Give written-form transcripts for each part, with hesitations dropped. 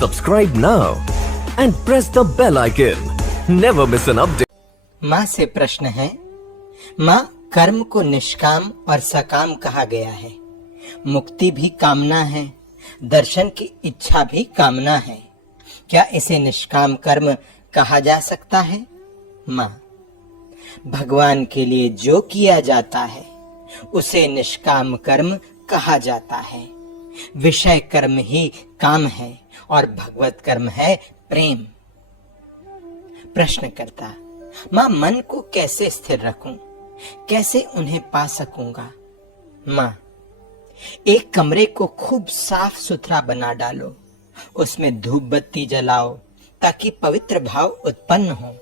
Subscribe now and press the bell icon. Never miss an update. माँ से प्रश्न है, माँ कर्म को निष्काम और सकाम कहा गया है। मुक्ति भी कामना है, दर्शन की इच्छा भी कामना है। क्या इसे निष्काम कर्म कहा जा सकता है? माँ, भगवान के लिए जो किया जाता है उसे निष्काम कर्म कहा जाता है। विषय कर्म ही काम है और भगवत कर्म है प्रेम। प्रश्नकर्ता, माँ मन को कैसे स्थिर रखूं? कैसे उन्हें पा सकूंगा? माँ, एक कमरे को खूब साफ सुथरा बना डालो, उसमें धूप बत्ती जलाओ ताकि पवित्र भाव उत्पन्न हो।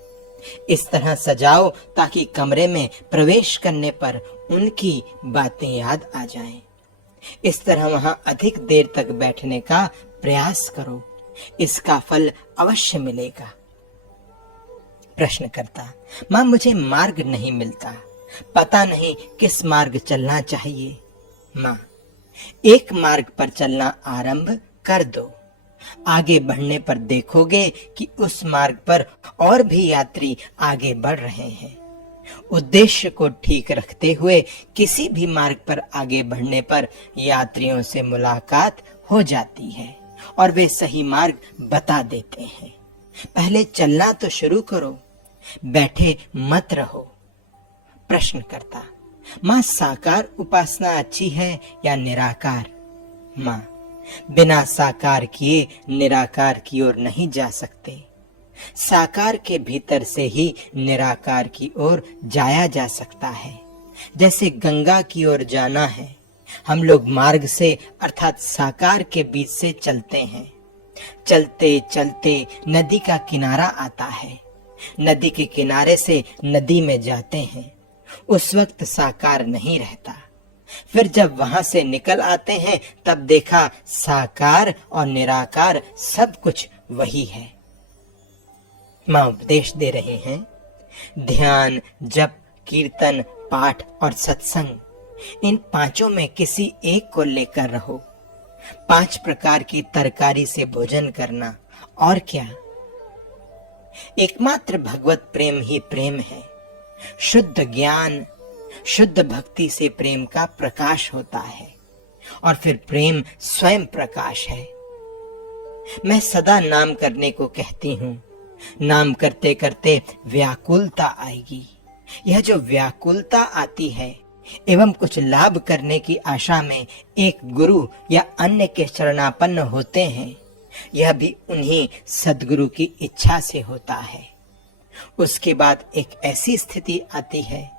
इस तरह सजाओ ताकि कमरे में प्रवेश करने पर उनकी बातें याद आ जाएं। इस तरह वहां अधिक देर तक बैठने का प्रयास करो, इसका फल अवश्य मिलेगा। प्रश्नकर्ता, मां मुझे मार्ग नहीं मिलता, पता नहीं किस मार्ग चलना चाहिए। मां, एक मार्ग पर चलना आरंभ कर दो, आगे बढ़ने पर देखोगे कि उस मार्ग पर और भी यात्री आगे बढ़ रहे हैं। उद्देश्य को ठीक रखते हुए किसी भी मार्ग पर आगे बढ़ने पर यात्रियों से मुलाकात हो जाती है और वे सही मार्ग बता देते हैं। पहले चलना तो शुरू करो, बैठे मत रहो। प्रश्नकर्ता, मां साकार उपासना अच्छी है या निराकार? मां, बिना साकार किए निराकार की ओर नहीं जा सकते। साकार के भीतर से ही निराकार की ओर जाया जा सकता है। जैसे गंगा की ओर जाना है, हम लोग मार्ग से अर्थात साकार के बीच से चलते हैं। चलते चलते नदी का किनारा आता है, नदी के किनारे से नदी में जाते हैं। उस वक्त साकार नहीं रहता। फिर जब वहां से निकल आते हैं तब देखा साकार और निराकार सब कुछ वही है। मां उपदेश दे रहे हैं, ध्यान, जप, कीर्तन, पाठ और सत्संग, इन पांचों में किसी एक को लेकर रहो। 5 प्रकार की तरकारी से भोजन करना, और क्या। एकमात्र भगवत प्रेम ही प्रेम है। शुद्ध ज्ञान, शुद्ध भक्ति से प्रेम का प्रकाश होता है और फिर प्रेम स्वयं प्रकाश है। मैं सदा नाम करने को कहती हूँ। नाम करते करते व्याकुलता आएगी। यह जो व्याकुलता आती है एवं कुछ लाभ करने की आशा में एक गुरु या अन्य के शरणापन्न होते हैं, यह भी उन्हीं सद्गुरु की इच्छा से होता है। उसके बाद एक ऐसी स्थिति आती है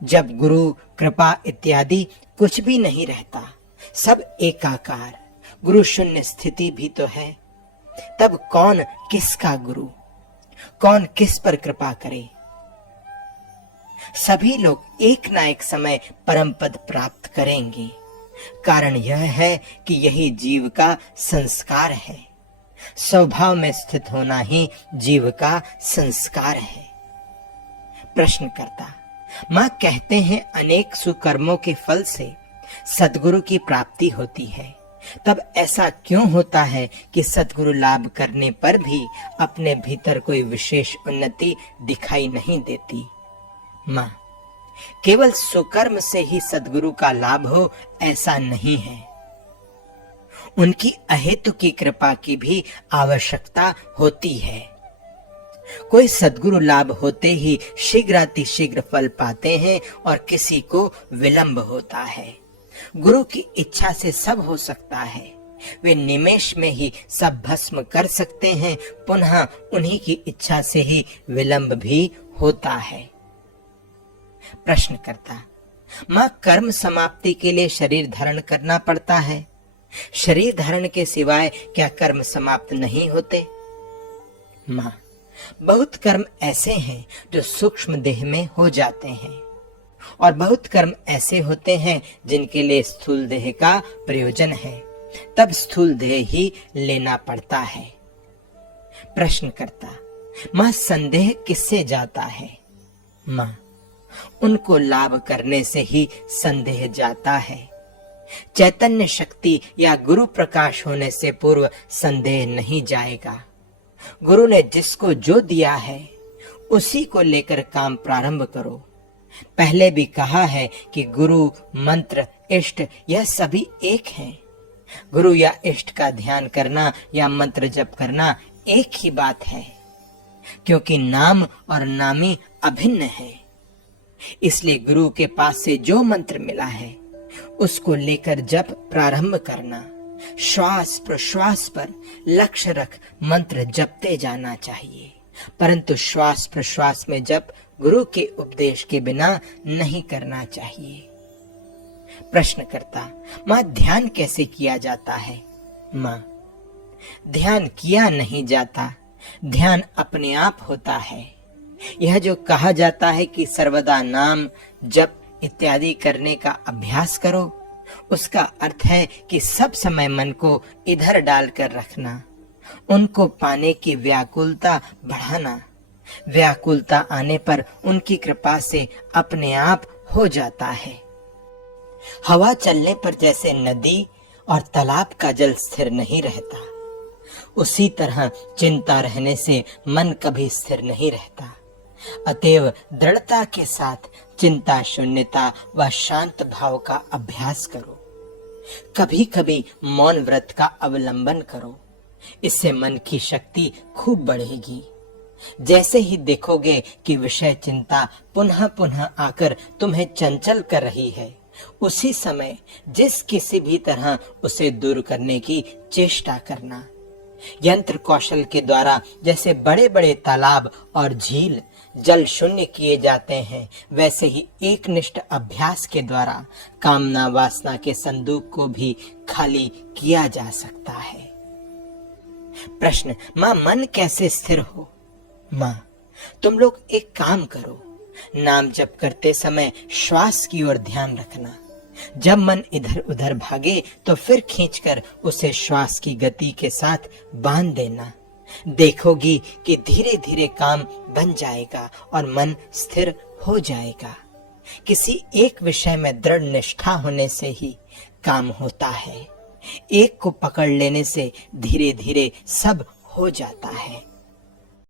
जब गुरु, कृपा इत्यादि कुछ भी नहीं रहता, सब एकाकार, गुरु शून्य स्थिति भी तो है। तब कौन किसका गुरु, कौन किस पर कृपा करे? सभी लोग एक ना एक समय परम पद प्राप्त करेंगे। कारण यह है कि यही जीव का संस्कार है। स्वभाव में स्थित होना ही जीव का संस्कार है। प्रश्नकर्ता, मां कहते हैं अनेक सुकर्मों के फल से सद्गुरु की प्राप्ति होती है। तब ऐसा क्यों होता है कि सद्गुरु लाभ करने पर भी अपने भीतर कोई विशेष उन्नति दिखाई नहीं देती? मां, केवल सुकर्म से ही सद्गुरु का लाभ हो ऐसा नहीं है। उनकी अहेतु की कृपा की भी आवश्यकता होती है। कोई सद्गुरु लाभ होते ही शीघ्रातिशीघ्र फल पाते हैं और किसी को विलंब होता है। गुरु की इच्छा से सब हो सकता है। वे निमेष में ही सब भस्म कर सकते हैं, पुनः उन्हीं की इच्छा से ही विलंब भी होता है। प्रश्नकर्ता, मां कर्म समाप्ति के लिए शरीर धारण करना पड़ता है। शरीर धारण के सिवाय क्या कर्म समाप्त नहीं होते? मां, बहुत कर्म ऐसे हैं जो सूक्ष्म देह में हो जाते हैं और बहुत कर्म ऐसे होते हैं जिनके लिए स्थूल देह का प्रयोजन है। तब स्थूल देह ही लेना पड़ता है। प्रश्नकर्ता, मां संदेह किससे जाता है? मां, उनको लाभ करने से ही संदेह जाता है। चैतन्य शक्ति या गुरु प्रकाश होने से पूर्व संदेह नहीं जाएगा। गुरु ने जिसको जो दिया है उसी को लेकर काम प्रारंभ करो। पहले भी कहा है कि गुरु, मंत्र, इष्ट यह सभी एक हैं। गुरु या इष्ट का ध्यान करना या मंत्र जप करना एक ही बात है, क्योंकि नाम और नामी अभिन्न है। इसलिए गुरु के पास से जो मंत्र मिला है उसको लेकर जप प्रारंभ करना। श्वास प्रश्वास पर लक्ष्य रख मंत्र जपते जाना चाहिए, परंतु श्वास प्रश्वास में जप गुरु के उपदेश के बिना नहीं करना चाहिए। प्रश्नकर्ता, मां ध्यान कैसे किया जाता है? मां, ध्यान किया नहीं जाता, ध्यान अपने आप होता है। यह जो कहा जाता है कि सर्वदा नाम जप इत्यादि करने का अभ्यास करो, उसका अर्थ है कि सब समय मन को इधर डालकर रखना, उनको पाने की व्याकुलता बढ़ाना। व्याकुलता आने पर उनकी कृपा से अपने आप हो जाता है। हवा चलने पर जैसे नदी और तालाब का जल स्थिर नहीं रहता, उसी तरह चिंता रहने से मन कभी स्थिर नहीं रहता। अतएव दृढ़ता के साथ चिंता शून्यता व शांत भाव का अभ्यास करो। कभी कभी मौन व्रत का अवलंबन करो, इससे मन की शक्ति खूब बढ़ेगी। जैसे ही देखोगे कि विषय चिंता पुनः पुनः आकर तुम्हें चंचल कर रही है, उसी समय जिस किसी भी तरह उसे दूर करने की चेष्टा करना। यंत्र कौशल के द्वारा जैसे बड़े बड़े तालाब और झील जल शून्य किए जाते हैं, वैसे ही एकनिष्ठ अभ्यास के द्वारा कामना वासना के संदूक को भी खाली किया जा सकता है। प्रश्न, मां मन कैसे स्थिर हो? मां, तुम लोग एक काम करो, नाम जप करते समय श्वास की ओर ध्यान रखना। जब मन इधर उधर भागे तो फिर खींचकर उसे श्वास की गति के साथ बांध देना। देखोगी कि धीरे धीरे काम बन जाएगा और मन स्थिर हो जाएगा। किसी एक विषय में दृढ़ निष्ठा होने से ही काम होता है। एक को पकड़ लेने से धीरे धीरे सब हो जाता है।